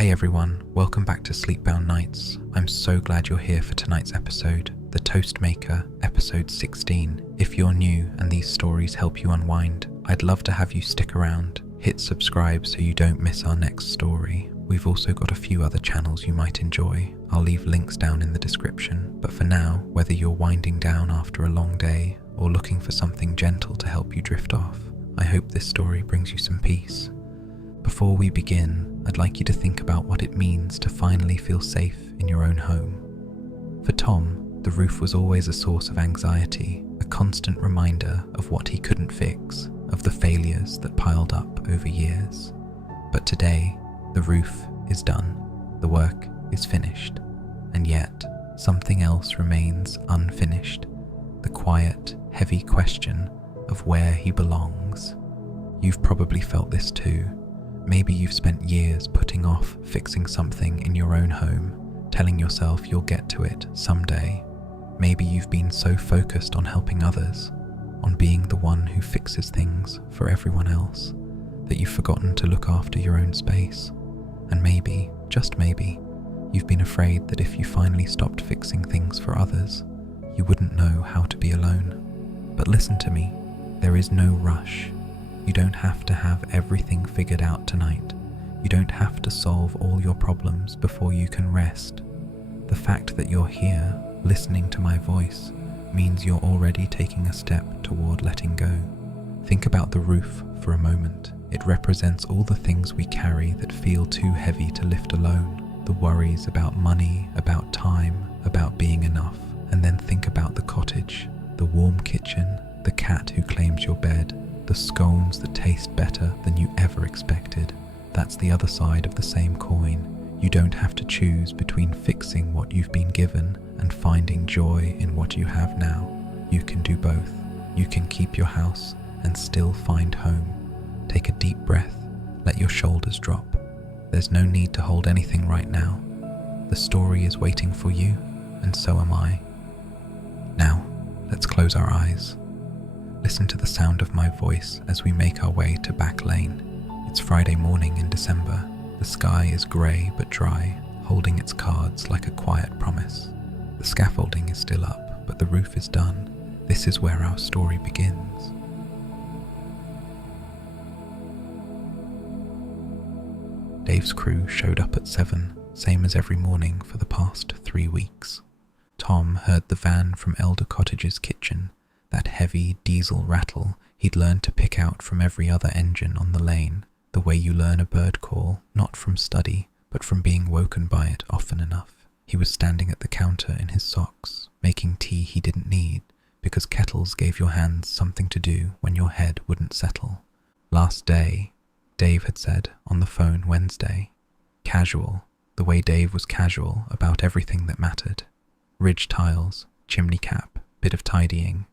Hey everyone, welcome back to Sleepbound Nights. I'm so glad you're here for tonight's episode, The Toast Maker, episode 16. If you're new and these stories help you unwind, I'd love to have you stick around. Hit subscribe so you don't miss our next story. We've also got a few other channels you might enjoy. I'll leave links down in the description, but for now, whether you're winding down after a long day or looking for something gentle to help you drift off, I hope this story brings you some peace. Before we begin, I'd like you to think about what it means to finally feel safe in your own home. For Tom, the roof was always a source of anxiety, a constant reminder of what he couldn't fix, of the failures that piled up over years. But today, the roof is done, the work is finished, and yet something else remains unfinished, the quiet, heavy question of where he belongs. You've probably felt this too. Maybe you've spent years putting off fixing something in your own home, telling yourself you'll get to it someday. Maybe you've been so focused on helping others, on being the one who fixes things for everyone else, that you've forgotten to look after your own space. And maybe, just maybe, you've been afraid that if you finally stopped fixing things for others, you wouldn't know how to be alone. But listen to me, there is no rush. You don't have to have everything figured out tonight. You don't have to solve all your problems before you can rest. The fact that you're here, listening to my voice, means you're already taking a step toward letting go. Think about the roof for a moment. It represents all the things we carry that feel too heavy to lift alone. The worries about money, about time, about being enough. And then think about the cottage, the warm kitchen, the cat who claims your bed, the scones that taste better than you ever expected. That's the other side of the same coin. You don't have to choose between fixing what you've been given and finding joy in what you have now. You can do both. You can keep your house and still find home. Take a deep breath. Let your shoulders drop. There's no need to hold anything right now. The story is waiting for you, and so am I. Now, let's close our eyes. Listen to the sound of my voice as we make our way to Back Lane. It's Friday morning in December. The sky is grey but dry, holding its cards like a quiet promise. The scaffolding is still up, but the roof is done. This is where our story begins. Dave's crew showed up at 7, same as every morning for the past 3 weeks. Tom heard the van from Elder Cottage's kitchen, that heavy diesel rattle he'd learned to pick out from every other engine on the lane, the way you learn a bird call, not from study, but from being woken by it often enough. He was standing at the counter in his socks, making tea he didn't need, because kettles gave your hands something to do when your head wouldn't settle. Last day, Dave had said on the phone Wednesday. Casual, the way Dave was casual about everything that mattered. Ridge tiles, chimney cap, bit of tidying.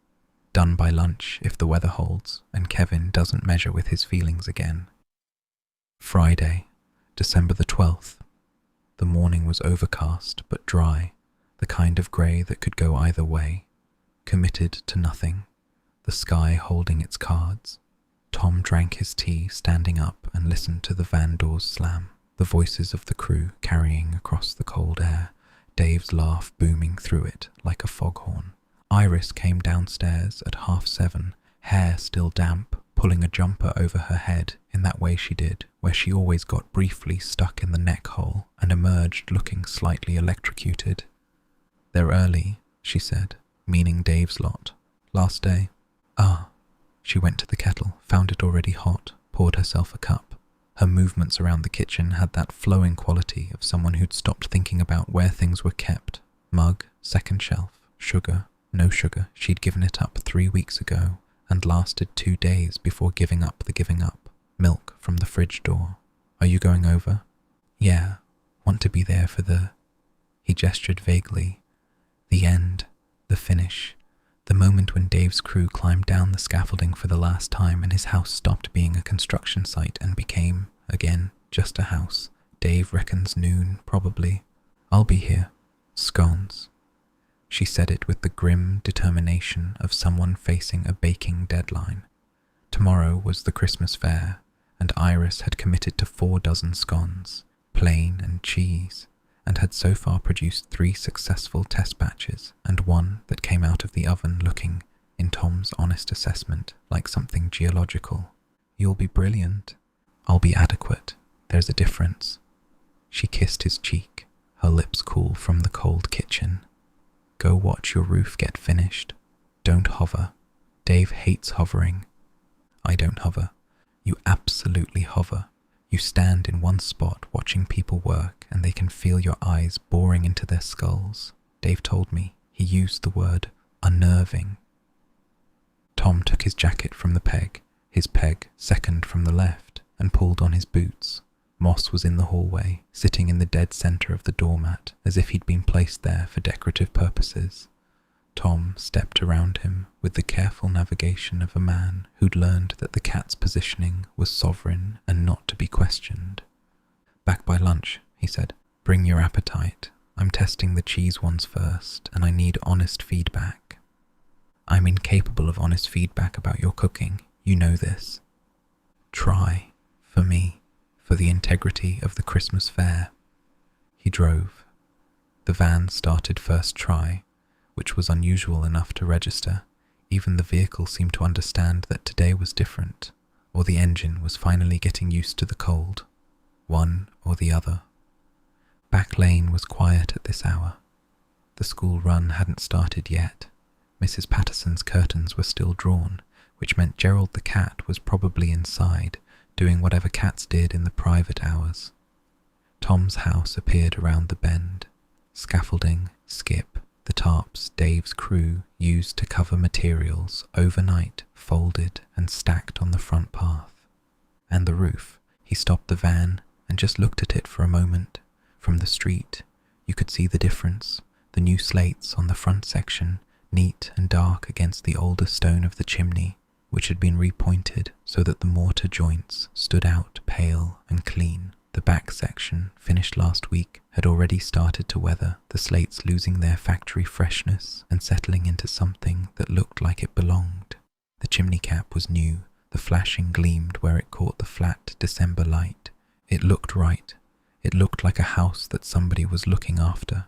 Done by lunch if the weather holds and Kevin doesn't measure with his feelings again. Friday, December the 12th. The morning was overcast but dry, the kind of grey that could go either way. Committed to nothing, the sky holding its cards. Tom drank his tea standing up and listened to the van doors slam, the voices of the crew carrying across the cold air, Dave's laugh booming through it like a foghorn. Iris came downstairs at 7:30, hair still damp, pulling a jumper over her head in that way she did, where she always got briefly stuck in the neck hole and emerged looking slightly electrocuted. "They're early," she said, meaning Dave's lot. "Last day." "Ah." She went to the kettle, found it already hot, poured herself a cup. Her movements around the kitchen had that flowing quality of someone who'd stopped thinking about where things were kept. Mug, second shelf, sugar. No sugar, she'd given it up 3 weeks ago and lasted 2 days before giving up the giving up. Milk from the fridge door. "Are you going over?" "Yeah, want to be there for the..." He gestured vaguely. The end, the finish, the moment when Dave's crew climbed down the scaffolding for the last time and his house stopped being a construction site and became, again, just a house. Dave reckons noon, probably. "I'll be here. Scones." She said it with the grim determination of someone facing a baking deadline. Tomorrow was the Christmas fair, and Iris had committed to 4 dozen scones, plain and cheese, and had so far produced 3 successful test batches and 1 that came out of the oven looking, in Tom's honest assessment, like something geological. "You'll be brilliant." "I'll be adequate. There's a difference." She kissed his cheek, her lips cool from the cold kitchen. "Go watch your roof get finished. Don't hover. Dave hates hovering." "I don't hover." "You absolutely hover. You stand in one spot watching people work and they can feel your eyes boring into their skulls. Dave told me he used the word unnerving." Tom took his jacket from the peg, his peg second from the left, and pulled on his boots. Moss was in the hallway, sitting in the dead centre of the doormat, as if he'd been placed there for decorative purposes. Tom stepped around him with the careful navigation of a man who'd learned that the cat's positioning was sovereign and not to be questioned. "Back by lunch," he said. "Bring your appetite. I'm testing the cheese ones first, and I need honest feedback." "I'm incapable of honest feedback about your cooking. You know this." "Try. For me. For the integrity of the Christmas fair." He drove. The van started first try, which was unusual enough to register. Even the vehicle seemed to understand that today was different, or the engine was finally getting used to the cold. One or the other. Back lane was quiet at this hour. The school run hadn't started yet. Mrs. Patterson's curtains were still drawn, which meant Gerald the cat was probably inside, doing whatever cats did in the private hours. Tom's house appeared around the bend. Scaffolding, skip, the tarps Dave's crew used to cover materials overnight folded and stacked on the front path. And the roof. He stopped the van and just looked at it for a moment. From the street, you could see the difference. The new slates on the front section, neat and dark against the older stone of the chimney, which had been repointed so that the mortar joints stood out pale and clean. The back section, finished last week, had already started to weather, the slates losing their factory freshness and settling into something that looked like it belonged. The chimney cap was new, the flashing gleamed where it caught the flat December light. It looked right. It looked like a house that somebody was looking after.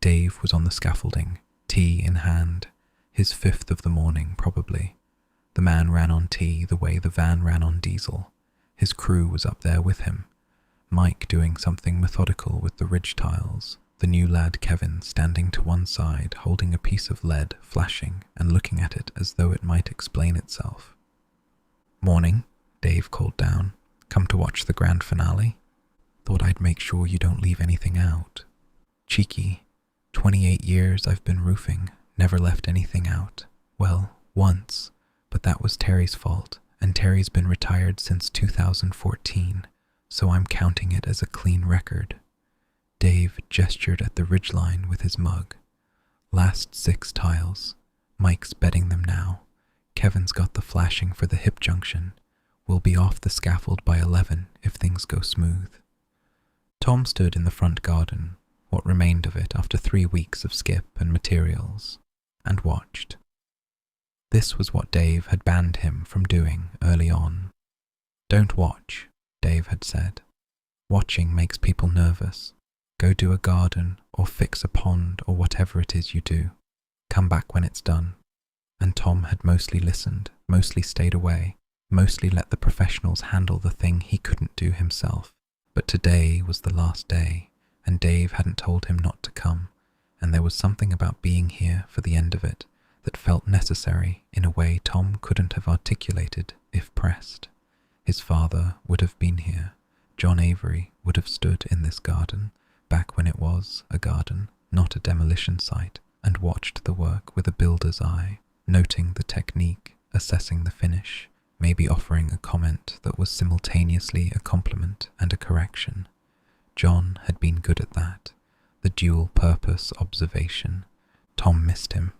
Dave was on the scaffolding, tea in hand, his 5th of the morning probably. The man ran on tea the way the van ran on diesel. His crew was up there with him. Mike doing something methodical with the ridge tiles, the new lad Kevin standing to one side holding a piece of lead flashing and looking at it as though it might explain itself. "Morning," Dave called down. "Come to watch the grand finale? Thought I'd make sure you don't leave anything out." "Cheeky. 28 years I've been roofing, never left anything out. Well, once. But that was Terry's fault, and Terry's been retired since 2014, so I'm counting it as a clean record." Dave gestured at the ridgeline with his mug. "Last 6 tiles. Mike's bedding them now. Kevin's got the flashing for the hip junction. We'll be off the scaffold by 11 if things go smooth." Tom stood in the front garden, what remained of it after 3 weeks of skip and materials, and watched. This was what Dave had banned him from doing early on. "Don't watch," Dave had said. "Watching makes people nervous. Go do a garden or fix a pond or whatever it is you do. Come back when it's done." And Tom had mostly listened, mostly stayed away, mostly let the professionals handle the thing he couldn't do himself. But today was the last day, and Dave hadn't told him not to come, and there was something about being here for the end of it that felt necessary in a way Tom couldn't have articulated if pressed. His father would have been here. John Avery would have stood in this garden, back when it was a garden, not a demolition site, and watched the work with a builder's eye, noting the technique, assessing the finish, maybe offering a comment that was simultaneously a compliment and a correction. John had been good at that, the dual-purpose observation. Tom missed him.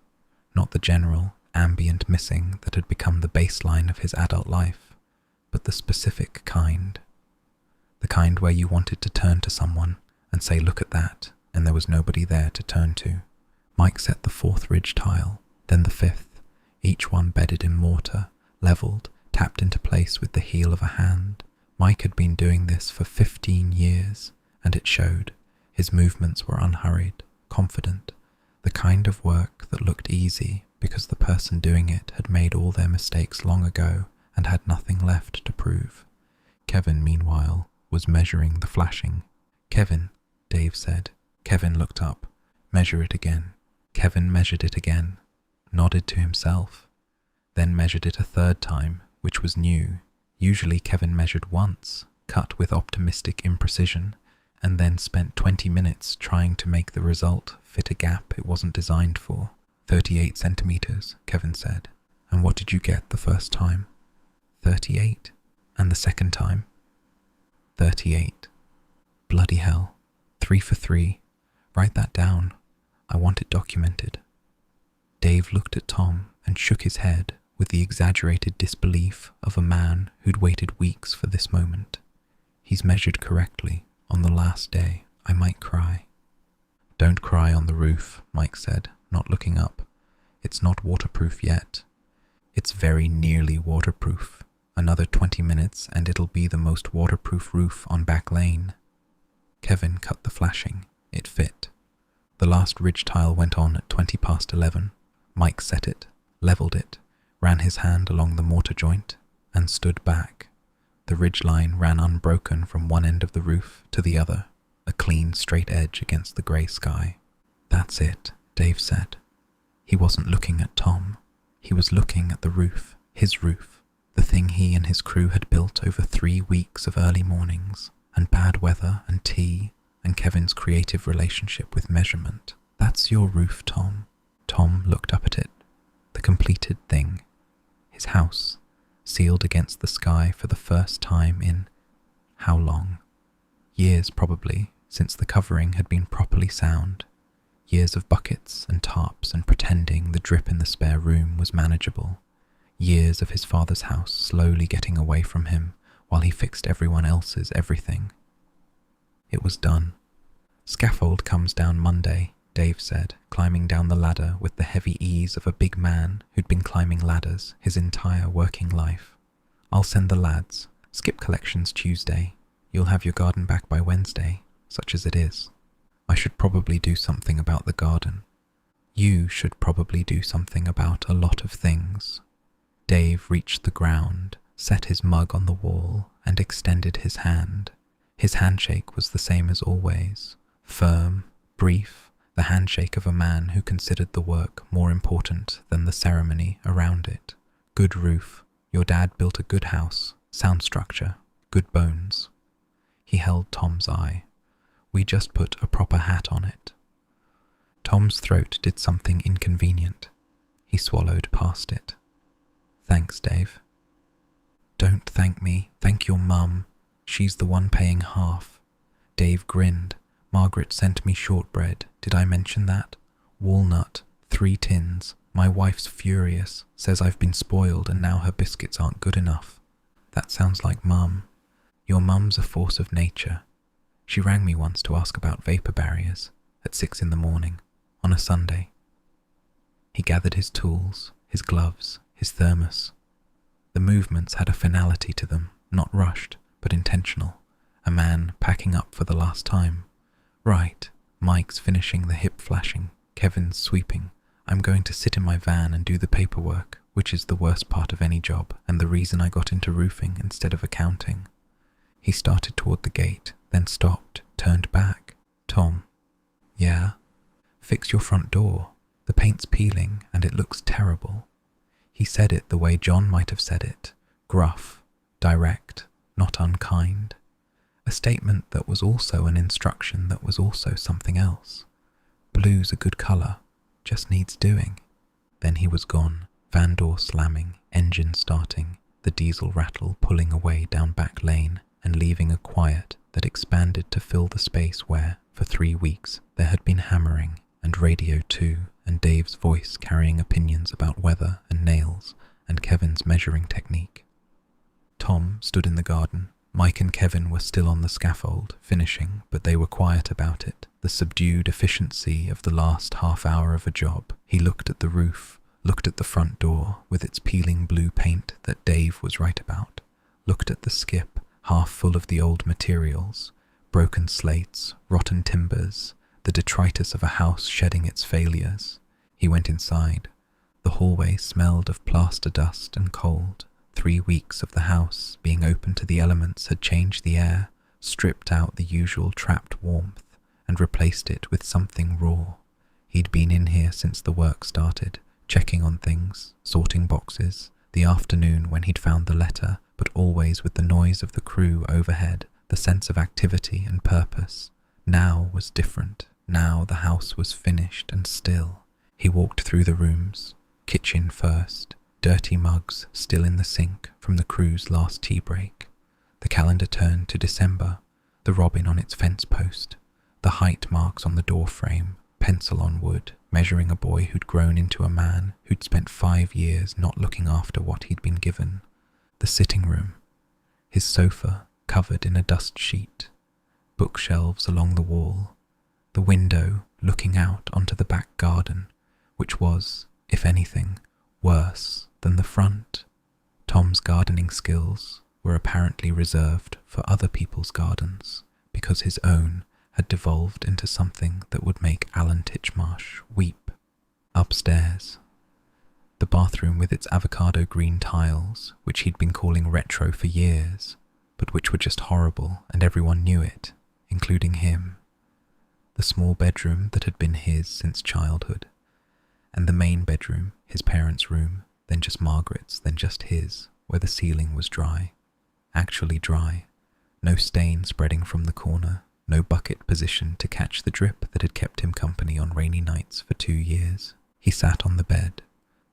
Not the general, ambient missing that had become the baseline of his adult life, but the specific kind. The kind where you wanted to turn to someone and say, "Look at that," and there was nobody there to turn to. Mike set the 4th ridge tile, then the 5th, each one bedded in mortar, levelled, tapped into place with the heel of a hand. Mike had been doing this for 15 years, and it showed. His movements were unhurried, confident, the kind of work that looked easy because the person doing it had made all their mistakes long ago and had nothing left to prove. Kevin, meanwhile, was measuring the flashing. "Kevin," Dave said. Kevin looked up. "Measure it again." Kevin measured it again, nodded to himself, then measured it a third time, which was new. Usually Kevin measured once, cut with optimistic imprecision, and then spent 20 minutes trying to make the result fit a gap it wasn't designed for. 38 centimeters, Kevin said. "And what did you get the first time?" 38. "And the second time?" 38. "Bloody hell. 3 for 3. Write that down. I want it documented." Dave looked at Tom and shook his head with the exaggerated disbelief of a man who'd waited weeks for this moment. "He's measured correctly. On the last day, I might cry." "Don't cry on the roof," Mike said, not looking up. "It's not waterproof yet." "It's very nearly waterproof. Another 20 minutes and it'll be the most waterproof roof on Back Lane." Kevin cut the flashing. It fit. The last ridge tile went on at 20 past 11. Mike set it, levelled it, ran his hand along the mortar joint, and stood back. The ridge line ran unbroken from one end of the roof to the other, a clean, straight edge against the grey sky. "That's it," Dave said. He wasn't looking at Tom. He was looking at the roof, his roof, the thing he and his crew had built over 3 weeks of early mornings, and bad weather and tea, and Kevin's creative relationship with measurement. "That's your roof, Tom." Tom looked up at it. The completed thing. His house, sealed against the sky for the first time in how long? Years probably, since the covering had been properly sound. Years of buckets and tarps and pretending the drip in the spare room was manageable. Years of his father's house slowly getting away from him while he fixed everyone else's everything. It was done. "Scaffold comes down Monday," Dave said, climbing down the ladder with the heavy ease of a big man who'd been climbing ladders his entire working life. "I'll send the lads. Skip collections Tuesday. You'll have your garden back by Wednesday, such as it is. I should probably do something about the garden. You should probably do something about a lot of things." Dave reached the ground, set his mug on the wall, and extended his hand. His handshake was the same as always, firm, brief, the handshake of a man who considered the work more important than the ceremony around it. "Good roof. Your dad built a good house, sound structure, good bones." He held Tom's eye. "We just put a proper hat on it." Tom's throat did something inconvenient. He swallowed past it. "Thanks, Dave." "Don't thank me. Thank your mum. She's the one paying half." Dave grinned. "Margaret sent me shortbread. Did I mention that? Walnut, 3 tins. My wife's furious, says I've been spoiled and now her biscuits aren't good enough." "That sounds like Mum. Your mum's a force of nature. She rang me once to ask about vapor barriers at 6 in the morning on a Sunday." He gathered his tools, his gloves, his thermos. The movements had a finality to them, not rushed, but intentional. A man packing up for the last time. "Right, Mike's finishing the hip flashing, Kevin's sweeping. I'm going to sit in my van and do the paperwork, which is the worst part of any job and the reason I got into roofing instead of accounting." He started toward the gate, then stopped, turned back. "Tom." "Yeah?" "Fix your front door. The paint's peeling and it looks terrible." He said it the way John might have said it, gruff, direct, not unkind. A statement that was also an instruction that was also something else. Blue's a good colour, just needs doing. Then he was gone, van door slamming, engine starting, the diesel rattle pulling away down Back Lane and leaving a quiet that expanded to fill the space where, for 3 weeks, there had been hammering, and radio too, and Dave's voice carrying opinions about weather and nails, and Kevin's measuring technique. Tom stood in the garden. Mike and Kevin were still on the scaffold, finishing, but they were quiet about it, the subdued efficiency of the last half hour of a job. He looked at the roof, looked at the front door with its peeling blue paint that Dave was right about, looked at the skip, half full of the old materials, Broken slates, rotten timbers, the detritus of a house shedding its failures. He went inside. The hallway smelled of plaster dust and cold. 3 weeks of the house being open to the elements had changed the air, stripped out the usual trapped warmth, and replaced it with something raw. He'd been in here since the work started, checking on things, sorting boxes, the afternoon when he'd found the letter, but always with the noise of the crew overhead, the sense of activity and purpose. Now was different. Now the house was finished and still. He walked through the rooms. Kitchen first. Dirty mugs still in the sink from the crew's last tea break. The calendar turned to December, the robin on its fence post, the height marks on the door frame, pencil on wood, measuring a boy who'd grown into a man who'd spent 5 years not looking after what he'd been given. The sitting room. His sofa covered in a dust sheet. Bookshelves along the wall. The window looking out onto the back garden, which was, if anything, worse than the front. Tom's gardening skills were apparently reserved for other people's gardens, because his own had devolved into something that would make Alan Titchmarsh weep. Upstairs. The bathroom with its avocado green tiles, which he'd been calling retro for years, but which were just horrible and everyone knew it, including him. The small bedroom that had been his since childhood, and the main bedroom, his parents' room, then just Margaret's, then just his, where the ceiling was dry. Actually dry. No stain spreading from the corner, no bucket positioned to catch the drip that had kept him company on rainy nights for 2 years. He sat on the bed.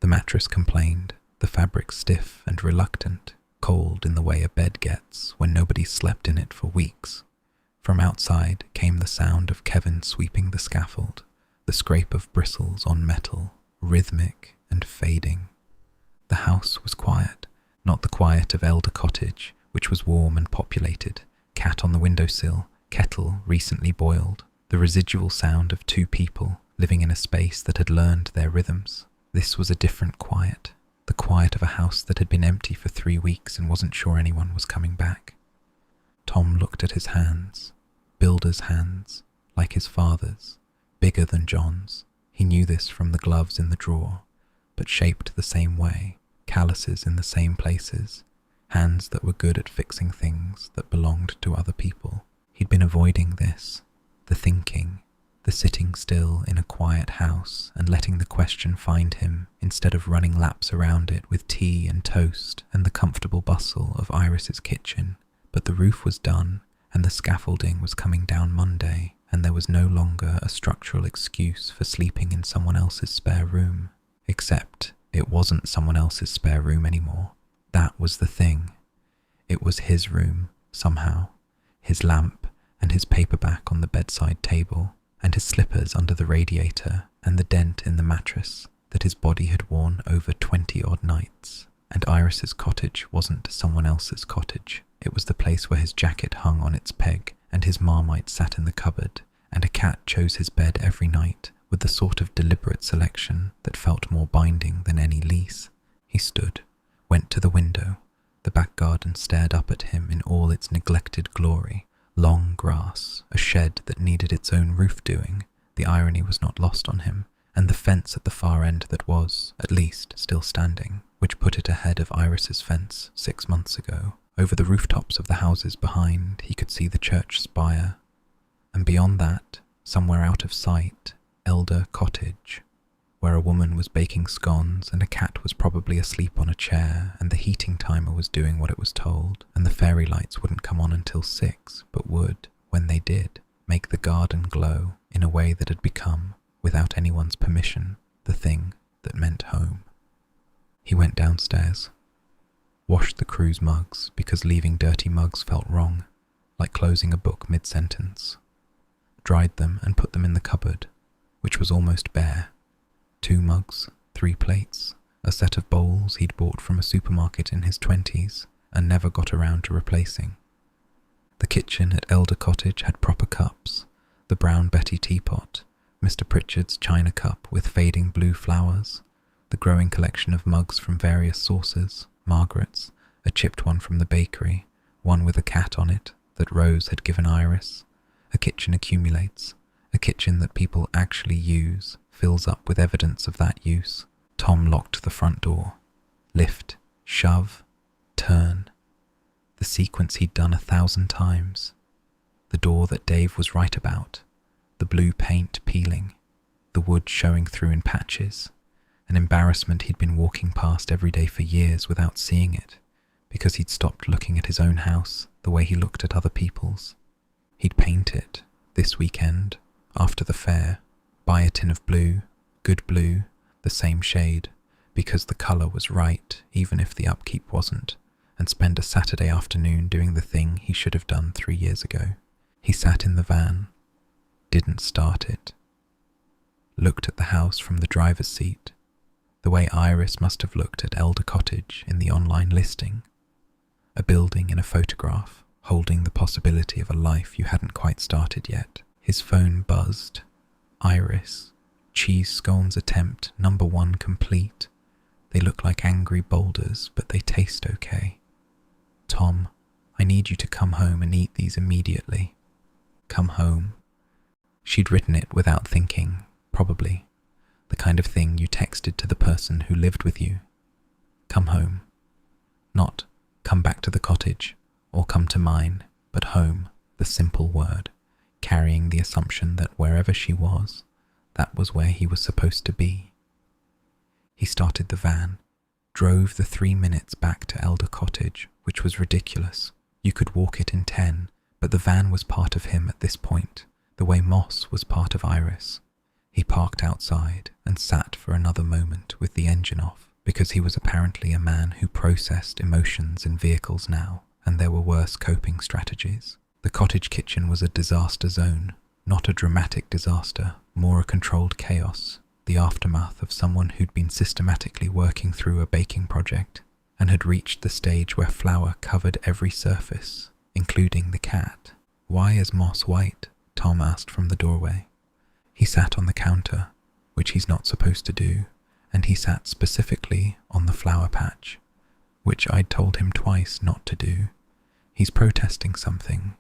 The mattress complained, the fabric stiff and reluctant, cold in the way a bed gets when nobody slept in it for weeks. From outside came the sound of Kevin sweeping the scaffold, the scrape of bristles on metal, rhythmic and fading. The house was quiet, not the quiet of Elder Cottage, which was warm and populated, cat on the windowsill, kettle recently boiled, the residual sound of 2 people living in a space that had learned their rhythms. This was a different quiet, the quiet of a house that had been empty for 3 weeks and wasn't sure anyone was coming back. Tom looked at his hands, builder's hands, like his father's, bigger than John's. He knew this from the gloves in the drawer, but shaped the same way, calluses in the same places, hands that were good at fixing things that belonged to other people. He'd been avoiding this, the thinking, the sitting still in a quiet house and letting the question find him instead of running laps around it with tea and toast and the comfortable bustle of Iris's kitchen. But the roof was done and the scaffolding was coming down Monday, and there was no longer a structural excuse for sleeping in someone else's spare room. Except it wasn't someone else's spare room anymore. That was the thing. It was his room, somehow. His lamp and his paperback on the bedside table, and his slippers under the radiator, and the dent in the mattress that his body had worn over 20-odd nights. And Iris's cottage wasn't someone else's cottage. It was the place where his jacket hung on its peg, and his Marmite sat in the cupboard, and a cat chose his bed every night with the sort of deliberate selection that felt more binding than any lease. He stood, went to the window. The back garden stared up at him in all its neglected glory. Long grass, a shed that needed its own roof doing. The irony was not lost on him, and the fence at the far end that was, at least, still standing, which put it ahead of Iris's fence 6 months ago. Over the rooftops of the houses behind, he could see the church spire. And beyond that, somewhere out of sight, Elder Cottage, where a woman was baking scones and a cat was probably asleep on a chair and the heating timer was doing what it was told, and the fairy lights wouldn't come on until 6, but would, when they did, make the garden glow in a way that had become, without anyone's permission, the thing that meant home. He went downstairs, washed the crew's mugs because leaving dirty mugs felt wrong, like closing a book mid-sentence, dried them and put them in the cupboard, which was almost bare. 2 mugs, 3 plates, a set of bowls he'd bought from a supermarket in his 20s and never got around to replacing. The kitchen at Elder Cottage had proper cups, the brown Betty teapot, Mr. Pritchard's china cup with fading blue flowers, the growing collection of mugs from various sources, Margaret's, a chipped one from the bakery, one with a cat on it that Rose had given Iris, A kitchen accumulates. A kitchen that people actually use fills up with evidence of that use. Tom locked the front door. Lift, shove, turn. The sequence he'd done 1,000 times. The door that Dave was right about. The blue paint peeling. The wood showing through in patches. An embarrassment he'd been walking past every day for years without seeing it, because he'd stopped looking at his own house the way he looked at other people's. He'd paint it, this weekend, after the fair, buy a tin of blue, good blue, the same shade, because the colour was right even if the upkeep wasn't, and spend a Saturday afternoon doing the thing he should have done 3 years ago. He sat in the van, didn't start it, looked at the house from the driver's seat, the way Iris must have looked at Elder Cottage in the online listing, a building in a photograph holding the possibility of a life you hadn't quite started yet. His phone buzzed. Iris, cheese scones attempt #1 complete. They look like angry boulders, but they taste okay. Tom, I need you to come home and eat these immediately. Come home. She'd written it without thinking, probably. The kind of thing you texted to the person who lived with you. Come home. Not come back to the cottage, or come to mine, but home, the simple word, carrying the assumption that wherever she was, that was where he was supposed to be. He started the van, drove the 3 minutes back to Elder Cottage, which was ridiculous. You could walk it in 10, but the van was part of him at this point, the way Moss was part of Iris. He parked outside and sat for another moment with the engine off, because he was apparently a man who processed emotions in vehicles now, and there were worse coping strategies. The cottage kitchen was a disaster zone, not a dramatic disaster, more a controlled chaos, the aftermath of someone who'd been systematically working through a baking project, and had reached the stage where flour covered every surface, including the cat. Why is Moss white? Tom asked from the doorway. He sat on the counter, which he's not supposed to do, and he sat specifically on the flower patch, which I'd told him twice not to do. He's protesting something,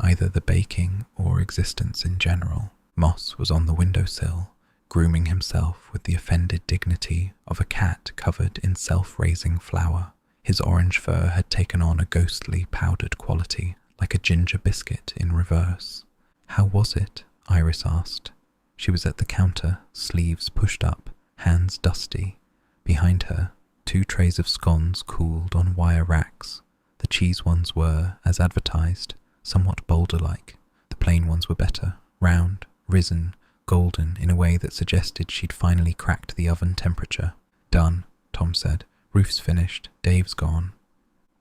either the baking or existence in general. Moss was on the windowsill, grooming himself with the offended dignity of a cat covered in self-raising flour. His orange fur had taken on a ghostly powdered quality, like a ginger biscuit in reverse. How was it? Iris asked. She was at the counter, sleeves pushed up, hands dusty. Behind her, 2 trays of scones cooled on wire racks. The cheese ones were, as advertised, somewhat boulder-like. The plain ones were better, round, risen, golden in a way that suggested she'd finally cracked the oven temperature. Done, Tom said. Roof's finished. Dave's gone.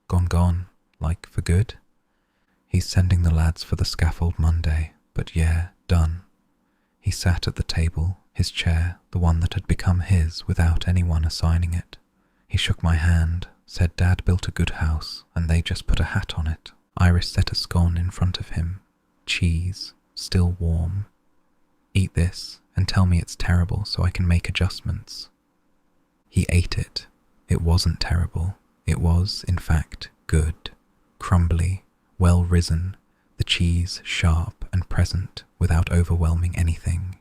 Gone, like for good? He's sending the lads for the scaffold Monday, but yeah, done. He sat at the table, his chair, the one that had become his without anyone assigning it. He shook my hand, said Dad built a good house, and they just put a hat on it. Iris set a scone in front of him. Cheese, still warm. Eat this, and tell me it's terrible so I can make adjustments. He ate it. It wasn't terrible. It was, in fact, good. Crumbly, well risen, the cheese sharp and present without overwhelming anything.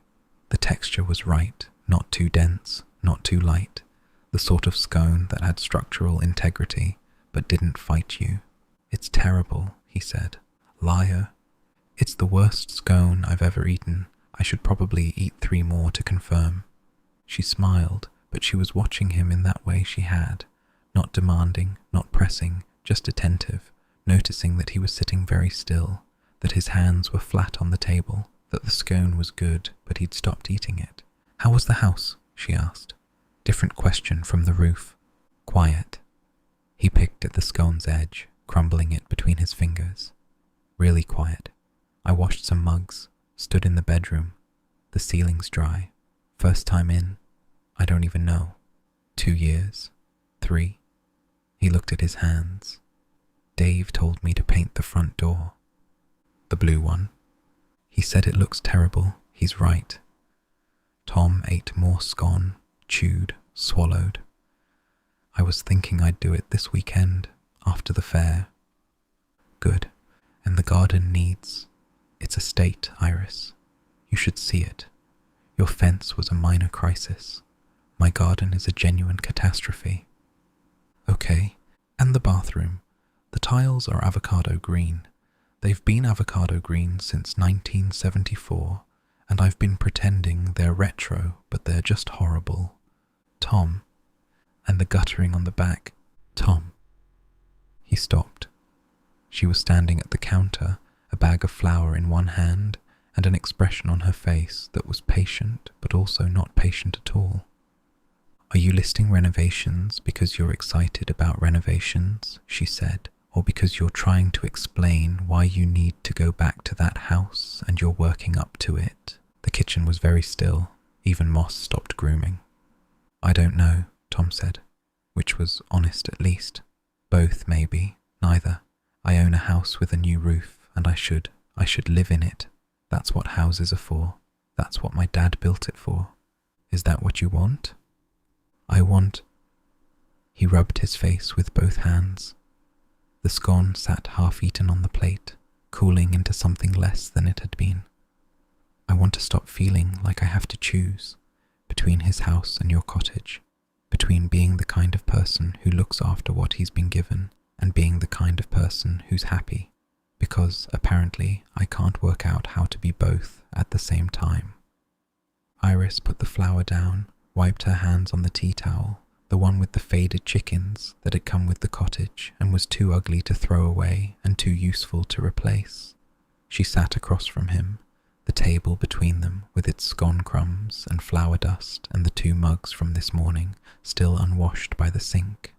The texture was right, not too dense, not too light. The sort of scone that had structural integrity, but didn't fight you. It's terrible, he said. Liar. It's the worst scone I've ever eaten. I should probably eat 3 more to confirm. She smiled, but she was watching him in that way she had. Not demanding, not pressing, just attentive, noticing that he was sitting very still, that his hands were flat on the table, that the scone was good, but he'd stopped eating it. How was the house? She asked. Different question from the roof. Quiet. He picked at the scone's edge, crumbling it between his fingers. Really quiet. I washed some mugs, stood in the bedroom. The ceiling's dry. First time in? I don't even know. 2 years? 3? He looked at his hands. Dave told me to paint the front door. The blue one. He said it looks terrible. He's right. Tom ate more scone, chewed, swallowed. I was thinking I'd do it this weekend, after the fair. Good. And the garden needs It's a state, Iris. You should see it. Your fence was a minor crisis. My garden is a genuine catastrophe. Okay, and the bathroom. The tiles are avocado green. They've been avocado green since 1974, and I've been pretending they're retro, but they're just horrible. Tom. And the guttering on the back. Tom. He stopped. She was standing at the counter, a bag of flour in one hand, and an expression on her face that was patient, but also not patient at all. Are you listing renovations because you're excited about renovations, she said, or because you're trying to explain why you need to go back to that house and you're working up to it? The kitchen was very still. Even Moss stopped grooming. I don't know, Tom said, which was honest at least. Both, maybe. Neither. I own a house with a new roof, and I should live in it. That's what houses are for. That's what my dad built it for. Is that what you want? I want... He rubbed his face with both hands. The scone sat half-eaten on the plate, cooling into something less than it had been. I want to stop feeling like I have to choose between his house and your cottage, between being the kind of person who looks after what he's been given and being the kind of person who's happy, because apparently I can't work out how to be both at the same time. Iris put the flour down, wiped her hands on the tea towel, the one with the faded chickens that had come with the cottage and was too ugly to throw away and too useful to replace. She sat across from him, the table between them with its scone crumbs and flour dust and the 2 mugs from this morning still unwashed by the sink.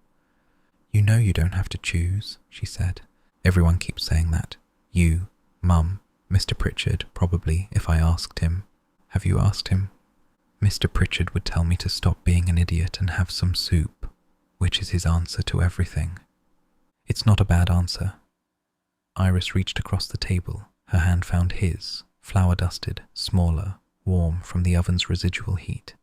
You know you don't have to choose, she said. Everyone keeps saying that. You, Mum, Mr. Pritchard, probably, if I asked him. Have you asked him? Mr. Pritchard would tell me to stop being an idiot and have some soup, which is his answer to everything. It's not a bad answer. Iris reached across the table. Her hand found his, flour-dusted, smaller, warm from the oven's residual heat.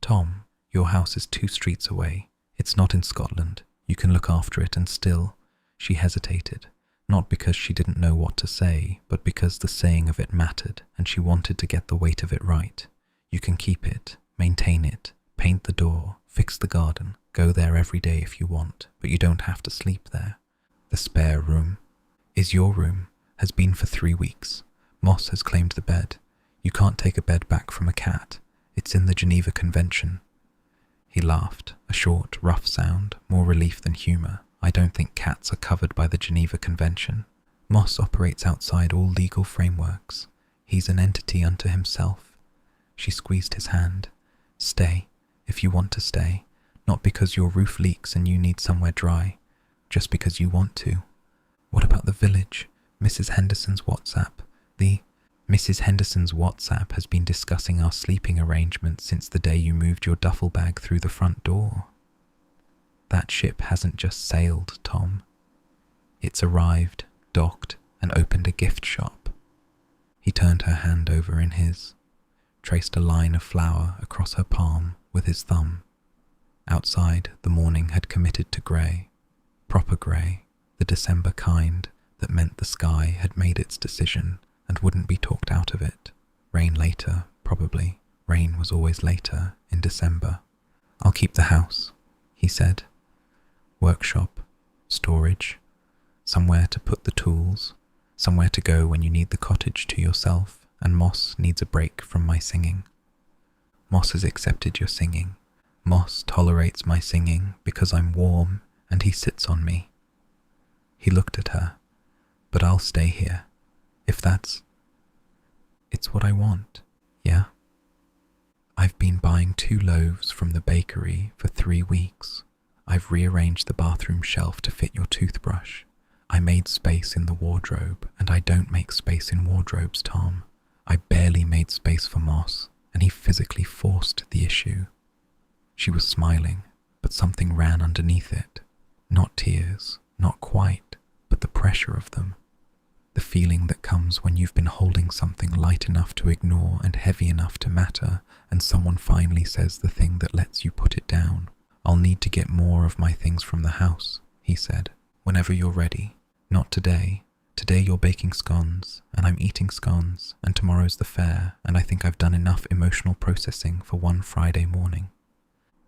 Tom, your house is 2 streets away. It's not in Scotland. You can look after it and still... She hesitated, not because she didn't know what to say, but because the saying of it mattered and she wanted to get the weight of it right. You can keep it, maintain it, paint the door, fix the garden, go there every day if you want, but you don't have to sleep there. The spare room is your room, has been for 3 weeks. Moss has claimed the bed. You can't take a bed back from a cat. It's in the Geneva Convention. He laughed, a short, rough sound, more relief than humour. I don't think cats are covered by the Geneva Convention. Moss operates outside all legal frameworks. He's an entity unto himself. She squeezed his hand. Stay, if you want to stay, not because your roof leaks and you need somewhere dry, just because you want to. What about the village? Mrs. Henderson's WhatsApp. Mrs. Henderson's WhatsApp has been discussing our sleeping arrangements since the day you moved your duffel bag through the front door. That ship hasn't just sailed, Tom. It's arrived, docked, and opened a gift shop. He turned her hand over in his, traced a line of flour across her palm with his thumb. Outside, the morning had committed to grey, proper grey, the December kind that meant the sky had made its decision and wouldn't be talked out of it. Rain later, probably. Rain was always later, in December. I'll keep the house, he said. Workshop, storage, somewhere to put the tools, somewhere to go when you need the cottage to yourself, and Moss needs a break from my singing. Moss has accepted your singing. Moss tolerates my singing because I'm warm and he sits on me. He looked at her. But I'll stay here. If that's... It's what I want, yeah? I've been buying 2 loaves from the bakery for 3 weeks. I've rearranged the bathroom shelf to fit your toothbrush. I made space in the wardrobe, and I don't make space in wardrobes, Tom. I barely made space for Moss, and he physically forced the issue. She was smiling, but something ran underneath it. Not tears, not quite, but the pressure of them. The feeling that comes when you've been holding something light enough to ignore and heavy enough to matter, and someone finally says the thing that lets you put it down. I'll need to get more of my things from the house, he said. Whenever you're ready. Not today. Today you're baking scones, and I'm eating scones, and tomorrow's the fair, and I think I've done enough emotional processing for one Friday morning.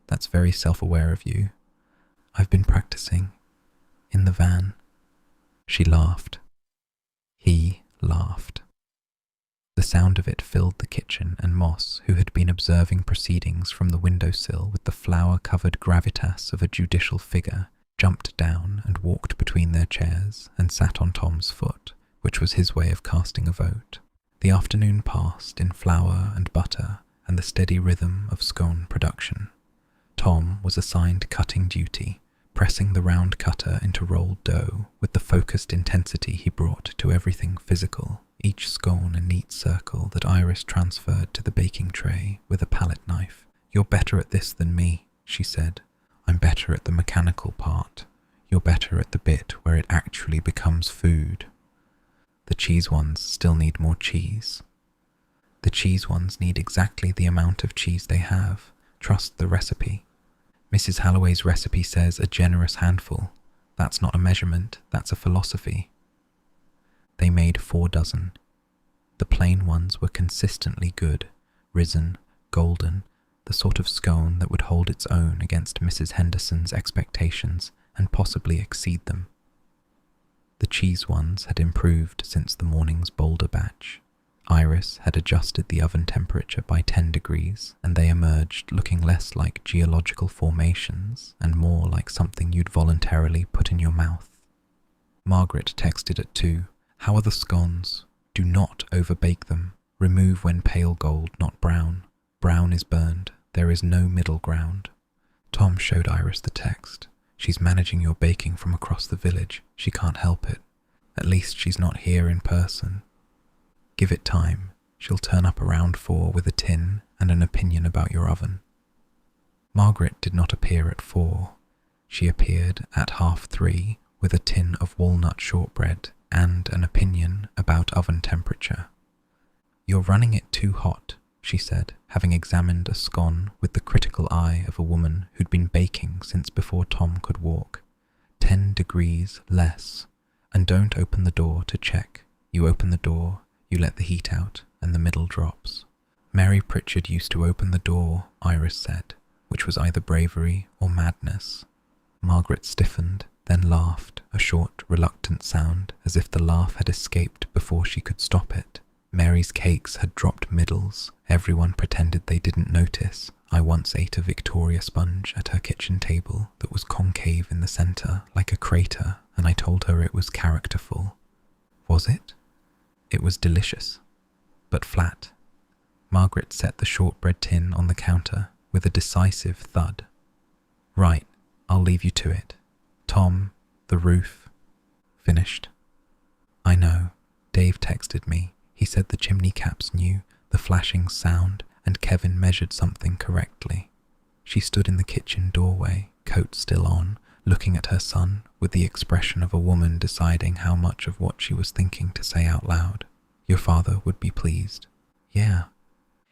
That's very self-aware of you. I've been practicing. In the van. She laughed. He laughed. The sound of it filled the kitchen, and Moss, who had been observing proceedings from the windowsill with the flower-covered gravitas of a judicial figure, jumped down and walked between their chairs and sat on Tom's foot, which was his way of casting a vote. The afternoon passed in flour and butter and the steady rhythm of scone production. Tom was assigned cutting duty, pressing the round cutter into rolled dough with the focused intensity he brought to everything physical, each scone a neat circle that Iris transferred to the baking tray with a palette knife. "You're better at this than me," she said. "I'm better at the mechanical part. You're better at the bit where it actually becomes food. The cheese ones still need more cheese. The cheese ones need exactly the amount of cheese they have. Trust the recipe. Mrs. Halloway's recipe says a generous handful. That's not a measurement, that's a philosophy." They made 4 dozen. The plain ones were consistently good, risen, golden, the sort of scone that would hold its own against Mrs. Henderson's expectations and possibly exceed them. The cheese ones had improved since the morning's bolder batch. Iris had adjusted the oven temperature by 10 degrees, and they emerged looking less like geological formations and more like something you'd voluntarily put in your mouth. Margaret texted at 2. "How are the scones? Do not overbake them. Remove when pale gold, not brown. Brown is burned. There is no middle ground." Tom showed Iris the text. "She's managing your baking from across the village. She can't help it. At least she's not here in person. Give it time. She'll turn up around 4 with a tin and an opinion about your oven." Margaret did not appear at 4. She appeared at 3:30 with a tin of walnut shortbread and an opinion about oven temperature. "You're running it too hot," she said, having examined a scone with the critical eye of a woman who'd been baking since before Tom could walk. 10 degrees less. And don't open the door to check. You open the door, you let the heat out, and the middle drops. Mary Pritchard used to open the door, Iris said, which was either bravery or madness. Margaret stiffened, then laughed, a short, reluctant sound, as if the laugh had escaped before she could stop it. Mary's cakes had dropped middles. Everyone pretended they didn't notice. I once ate a Victoria sponge at her kitchen table that was concave in the centre, like a crater, and I told her it was characterful. Was it? It was delicious, but flat. Margaret set the shortbread tin on the counter with a decisive thud. "Right, I'll leave you to it. Tom, the roof." "Finished." "I know. Dave texted me. He said the chimney caps knew, the flashing sound, and Kevin measured something correctly." She stood in the kitchen doorway, coat still on, looking at her son with the expression of a woman deciding how much of what she was thinking to say out loud. "Your father would be pleased." "Yeah.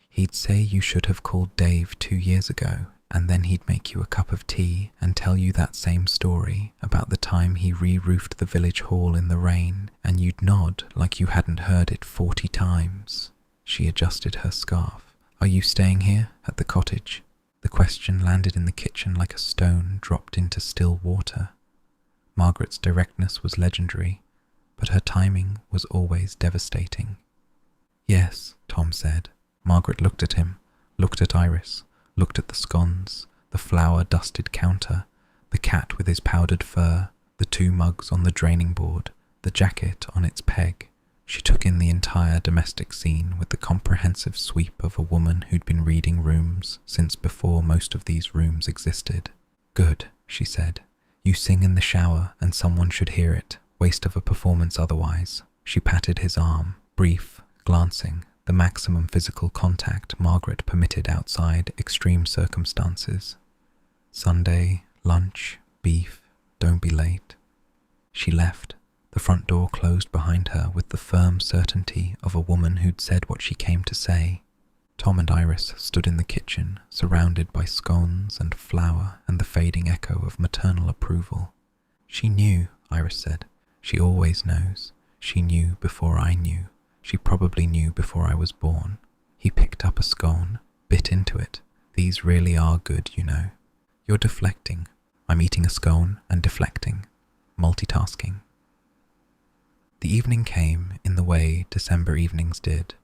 He'd say you should have called Dave 2 years ago, and then he'd make you a cup of tea and tell you that same story about the time he re-roofed the village hall in the rain, and you'd nod like you hadn't heard it 40 times. She adjusted her scarf. "Are you staying here, at the cottage?" The question landed in the kitchen like a stone dropped into still water. Margaret's directness was legendary, but her timing was always devastating. "Yes," Tom said. Margaret looked at him, looked at Iris, looked at the scones, the flour-dusted counter, the cat with his powdered fur, the 2 mugs on the draining board, the jacket on its peg. She took in the entire domestic scene with the comprehensive sweep of a woman who'd been reading rooms since before most of these rooms existed. "Good," she said. "You sing in the shower and someone should hear it. Waste of a performance otherwise." She patted his arm, brief, glancing, the maximum physical contact Margaret permitted outside extreme circumstances. "Sunday, lunch, beef, don't be late." She left. The front door closed behind her with the firm certainty of a woman who'd said what she came to say. Tom and Iris stood in the kitchen, surrounded by scones and flour and the fading echo of maternal approval. "She knew," Iris said. "She always knows. She knew before I knew. She probably knew before I was born. He picked up a scone, bit into it. These really are good, you know. You're deflecting. I'm eating a scone and deflecting. Multitasking. The evening came in the way December evenings did.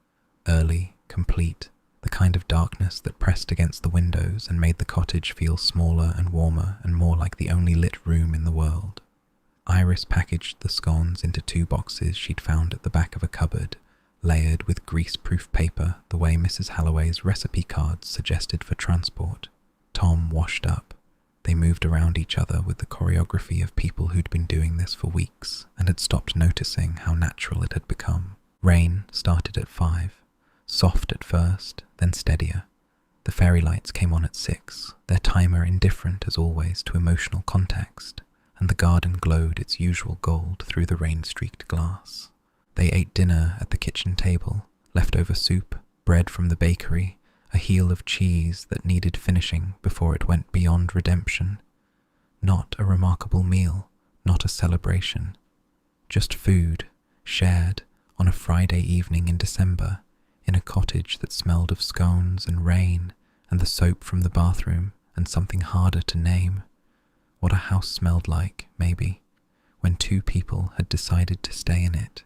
Early, complete, the kind of darkness that pressed against the windows and made the cottage feel smaller and warmer and more like the only lit room in the world. Iris packaged the scones into 2 boxes she'd found at the back of a cupboard, layered with grease-proof paper the way Mrs. Halloway's recipe cards suggested for transport. Tom washed up. They moved around each other with the choreography of people who'd been doing this for weeks and had stopped noticing how natural it had become. Rain started at 5, soft at first, then steadier. The fairy lights came on at 6, their timer indifferent as always to emotional context, and the garden glowed its usual gold through the rain-streaked glass. They ate dinner at the kitchen table, leftover soup, bread from the bakery, a heel of cheese that needed finishing before it went beyond redemption. Not a remarkable meal, not a celebration. Just food, shared on a Friday evening in December, in a cottage that smelled of scones and rain and the soap from the bathroom and something harder to name. What a house smelled like, maybe, when 2 people had decided to stay in it.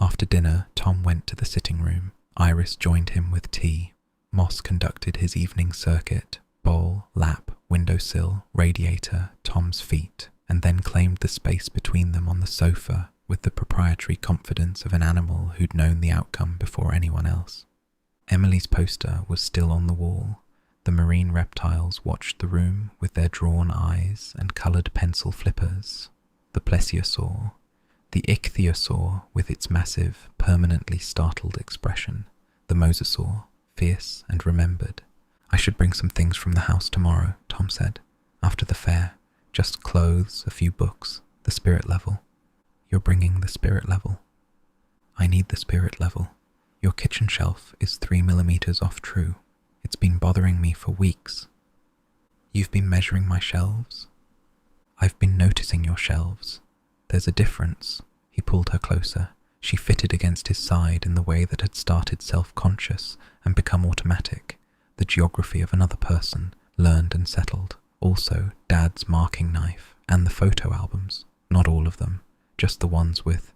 After dinner, Tom went to the sitting room. Iris joined him with tea. Moss conducted his evening circuit, bowl, lap, windowsill, radiator, Tom's feet, and then claimed the space between them on the sofa with the proprietary confidence of an animal who'd known the outcome before anyone else. Emily's poster was still on the wall. The marine reptiles watched the room with their drawn eyes and coloured pencil flippers. The plesiosaur, the ichthyosaur with its massive, permanently startled expression, the mosasaur, fierce and remembered. I should bring some things from the house tomorrow, Tom said, after the fair. Just clothes, a few books, the spirit level. You're bringing the spirit level. I need the spirit level. Your kitchen shelf is 3 millimeters off true. It's been bothering me for weeks. You've been measuring my shelves? I've been noticing your shelves. There's a difference. He pulled her closer. She fitted against his side in the way that had started self-conscious and become automatic, the geography of another person, learned and settled. Also, Dad's marking knife and the photo albums. Not all of them, just the ones with,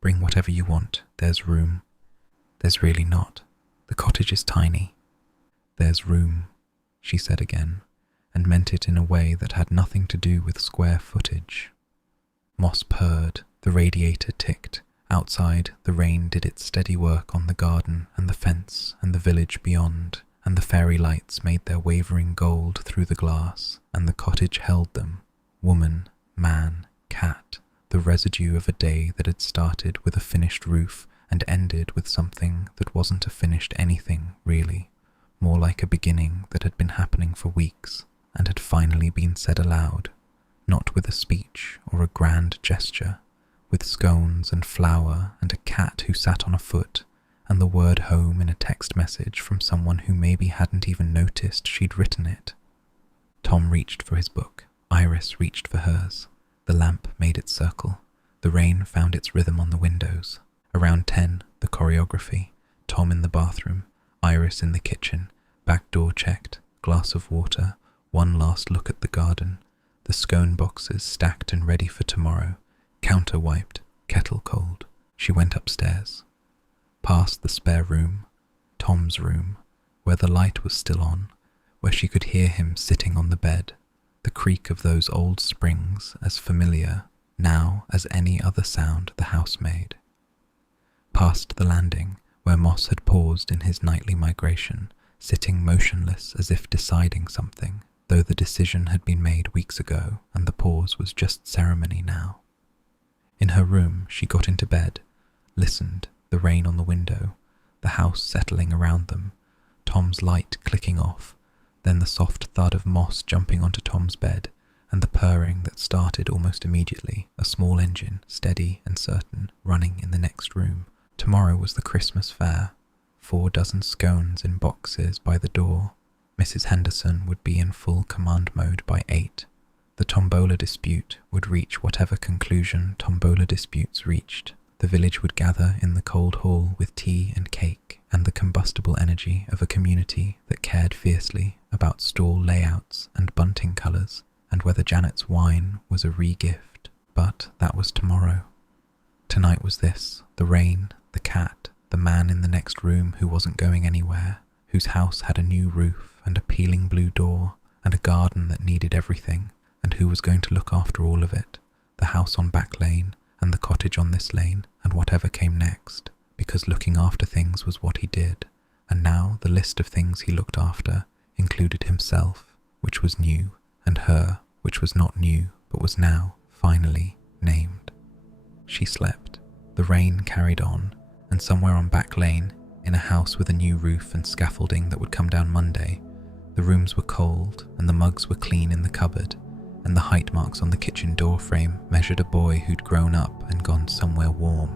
"Bring whatever you want, there's room." There's really not. The cottage is tiny. There's room, she said again, and meant it in a way that had nothing to do with square footage. Moss purred, the radiator ticked. Outside, the rain did its steady work on the garden and the fence and the village beyond, and the fairy lights made their wavering gold through the glass, and the cottage held them. Woman, man, cat, the residue of a day that had started with a finished roof and ended with something that wasn't a finished anything, really. More like a beginning that had been happening for weeks and had finally been said aloud, not with a speech or a grand gesture, with scones and flour and a cat who sat on a foot and the word home in a text message from someone who maybe hadn't even noticed she'd written it. Tom reached for his book. Iris reached for hers. The lamp made its circle. The rain found its rhythm on the windows. Around 10, the choreography. Tom in the bathroom, Iris in the kitchen, back door checked, glass of water, one last look at the garden, the scone boxes stacked and ready for tomorrow, counter wiped, kettle cold. She went upstairs. Past the spare room, Tom's room, where the light was still on, where she could hear him sitting on the bed, the creak of those old springs as familiar now as any other sound the house made. Past the landing, where Moss had paused in his nightly migration, sitting motionless as if deciding something, though the decision had been made weeks ago and the pause was just ceremony now. In her room, she got into bed, listened, the rain on the window, the house settling around them, Tom's light clicking off, then the soft thud of Moss jumping onto Tom's bed, and the purring that started almost immediately, a small engine, steady and certain, running in the next room. Tomorrow was the Christmas fair. 4 dozen scones in boxes by the door. Mrs. Henderson would be in full command mode by 8. The tombola dispute would reach whatever conclusion tombola disputes reached. The village would gather in the cold hall with tea and cake and the combustible energy of a community that cared fiercely about stall layouts and bunting colours and whether Janet's wine was a re-gift. But that was tomorrow. Tonight was this: the rain, the cat, the man in the next room who wasn't going anywhere, whose house had a new roof and a peeling blue door and a garden that needed everything, and who was going to look after all of it, the house on back lane and the cottage on this lane and whatever came next, because looking after things was what he did, and now the list of things he looked after included himself, which was new, and her, which was not new but was now, finally, named. She slept. The rain carried on, and somewhere on back lane, in a house with a new roof and scaffolding that would come down Monday, the rooms were cold and the mugs were clean in the cupboard, and the height marks on the kitchen door frame measured a boy who'd grown up and gone somewhere warm.